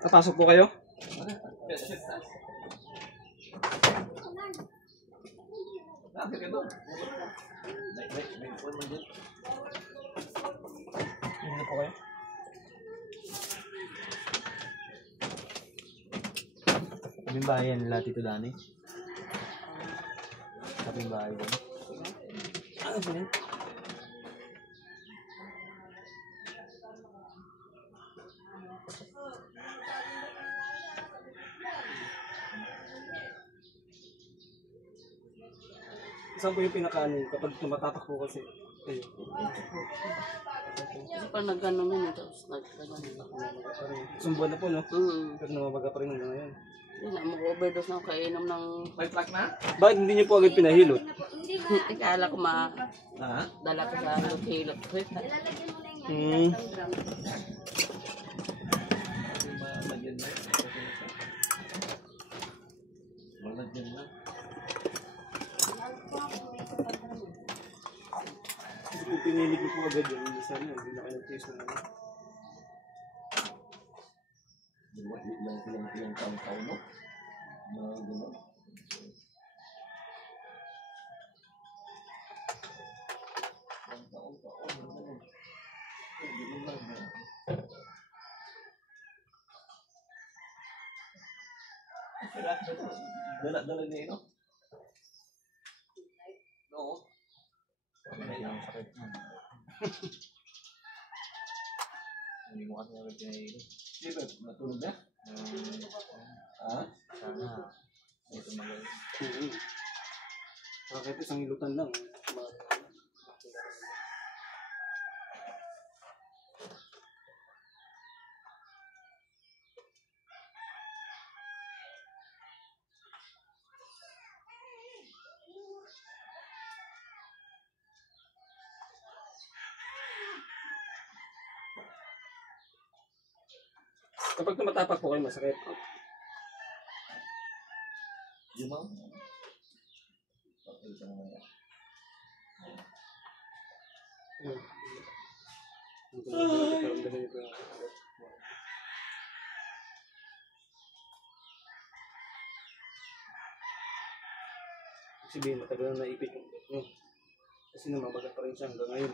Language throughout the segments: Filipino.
Napasok po kayo? Hindi po kayo? Kaming bahay yan nila Tito Dani. Kaming bahay yan. Ano po yan? Saan po yung pinakaano kapag tumatapak po kasi kayo? Kasi pa nag-ano na yun, tapos nag-ano. Isang buwan na po, no? Pero namabaga pa rin hanggang ngayon. Yun na, mag-overdose na ako kainom ng... May plak na? Bakit hindi niyo po agad pinahilot? Ikala ko dala ko sa hilot. Kung pinilig niyo po agad yun, hindi sana, hindi na kayo nag-taste na naman. Ilang taon mo? Gano'n. Dala niya yun, no? Oo. Hindi ang sakit mo. Hindi mo kasi agad pinahilo. Dito, natulog na? Sana. Ito magaling. Bakit isang ilutan lang? Kapag tumatapak po kayo, masakit. Di ba? Sabihin, matagal na naipit yung ulit nyo. Kasi namabaga pa rin siya hanggang ngayon.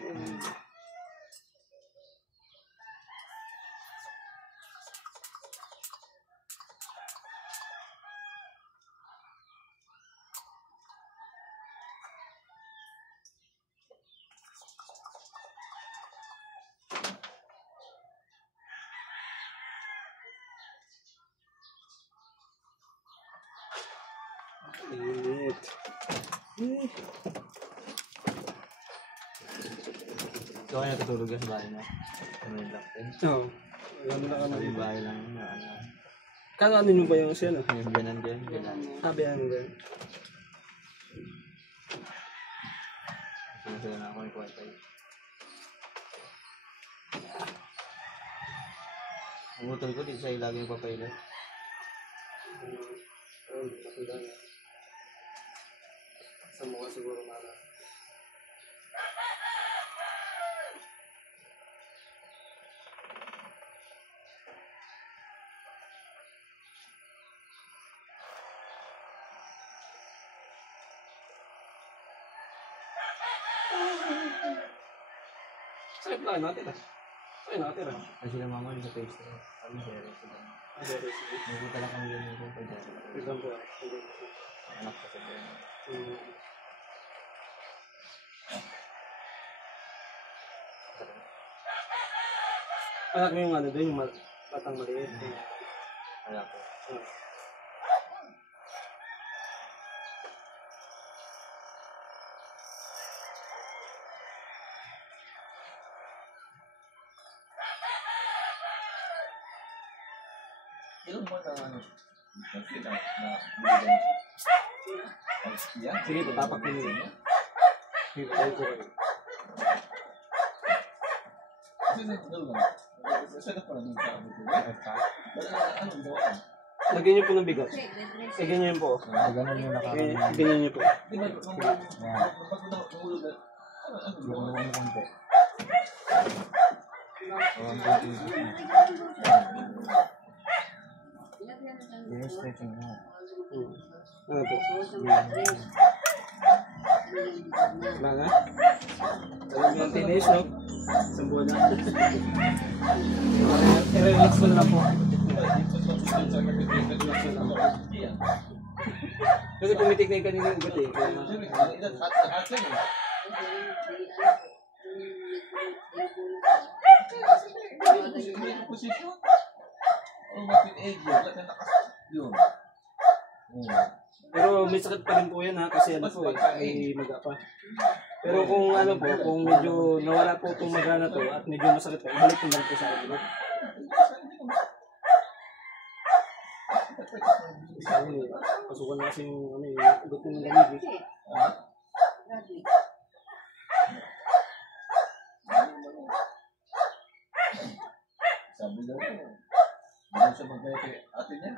Init. So, kaya natutulog ka sa bahay mo? Ano yung lockdown? Oo. Alam mo na kami. Sa bahay lang yun. Kano nyo ba yung siya, no? Yung ganan din. Sabi yan din. Sila na ako yung wifi. Ang utol ko dito sa'yo lagi nagpapailan. Sa mukha siguro mara. Sakit lang natin ah. Sakit natin ah. Ay sila mama yung sa face ko. Kami sila sila. Naguta lang kami yun yung pwede. Isang po ah. Anak ko sa buwan. Anak mo yung ano doon, yung batang maliit. Kaya ko. Ilan mo na ano? Sige, tatapak ko niya. Sige, tayo ko kayo. Lagyan niyo po ng bigat. Lagyan niyo yun po. Ganun yung nakaraan. Ganyan niyo po. Yung naman konti. Yung stretching mo. Ano po? Wala nga? Alam mo yung tinis, no? Isang buwan na. I-relax mo na lang po. Relax mo lang po. Kasi pumitik na yung kanina yung ugat eh. Posisyon. Oh, matin-egg yun. Pero may sakit pa rin po yan ha, kasi ano po eh, may maga pa. Pero kung ano po, kung medyo nawala po itong maga na to at medyo masakit pa, ibalik mo lang po sa akin. Ano eh, pasukan na kasi yung ano eh, ugat ko ng lamig eh. Sabi daw ko, hindi siya magbayad kay ate niya.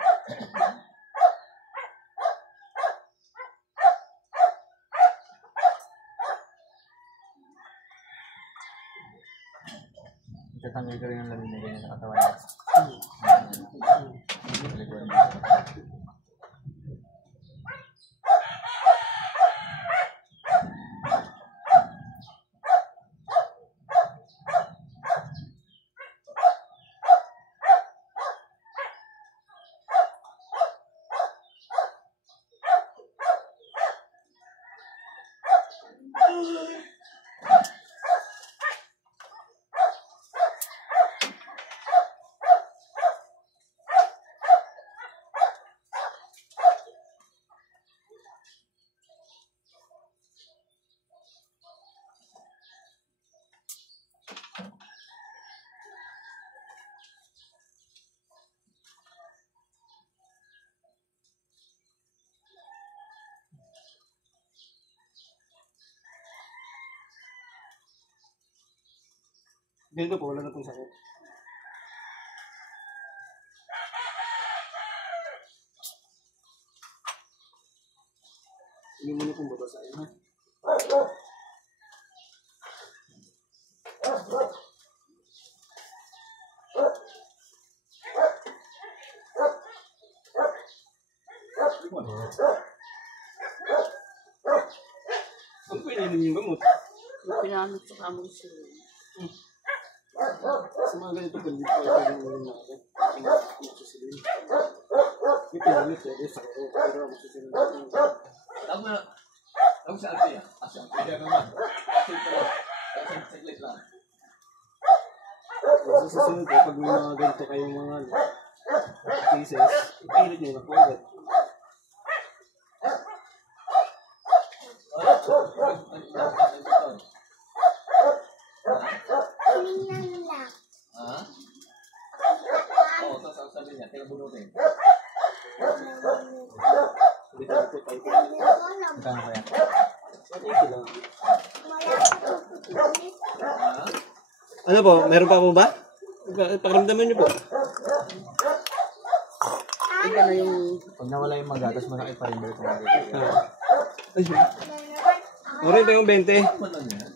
Tatanggal ka rin ang lamig na ganyan sa katawan niya. Paliguan niya. Ganito po, wala na pong sakit. Hindi mo na pong babasahin ha. Ano po ininom yung gamot? Pinamit sa kamo siya. Sa mga ganito po, hindi po ito yung ulit natin. Magsusilin. May pinamit eh, sa ko. Pero magsusilin natin. Tama. Tama sa ate yan. Asa, kaya naman. Saglit lang. Sa susunod po, pag may mga ganito kayong mga cases, ipilit nyo na po agad. Ha? Oo, tapos sabi niya, tingnan bunutin. Hindi tayo po tayo. Magkano kaya? Ito lang. Ha? Ano po? Meron pa po ba? Pakiramdaman niyo po. Iba na yung... Pag nawala yung magatas, malaki pa rin balik ko. Ayun. Meron pa yung 20. Ano niya?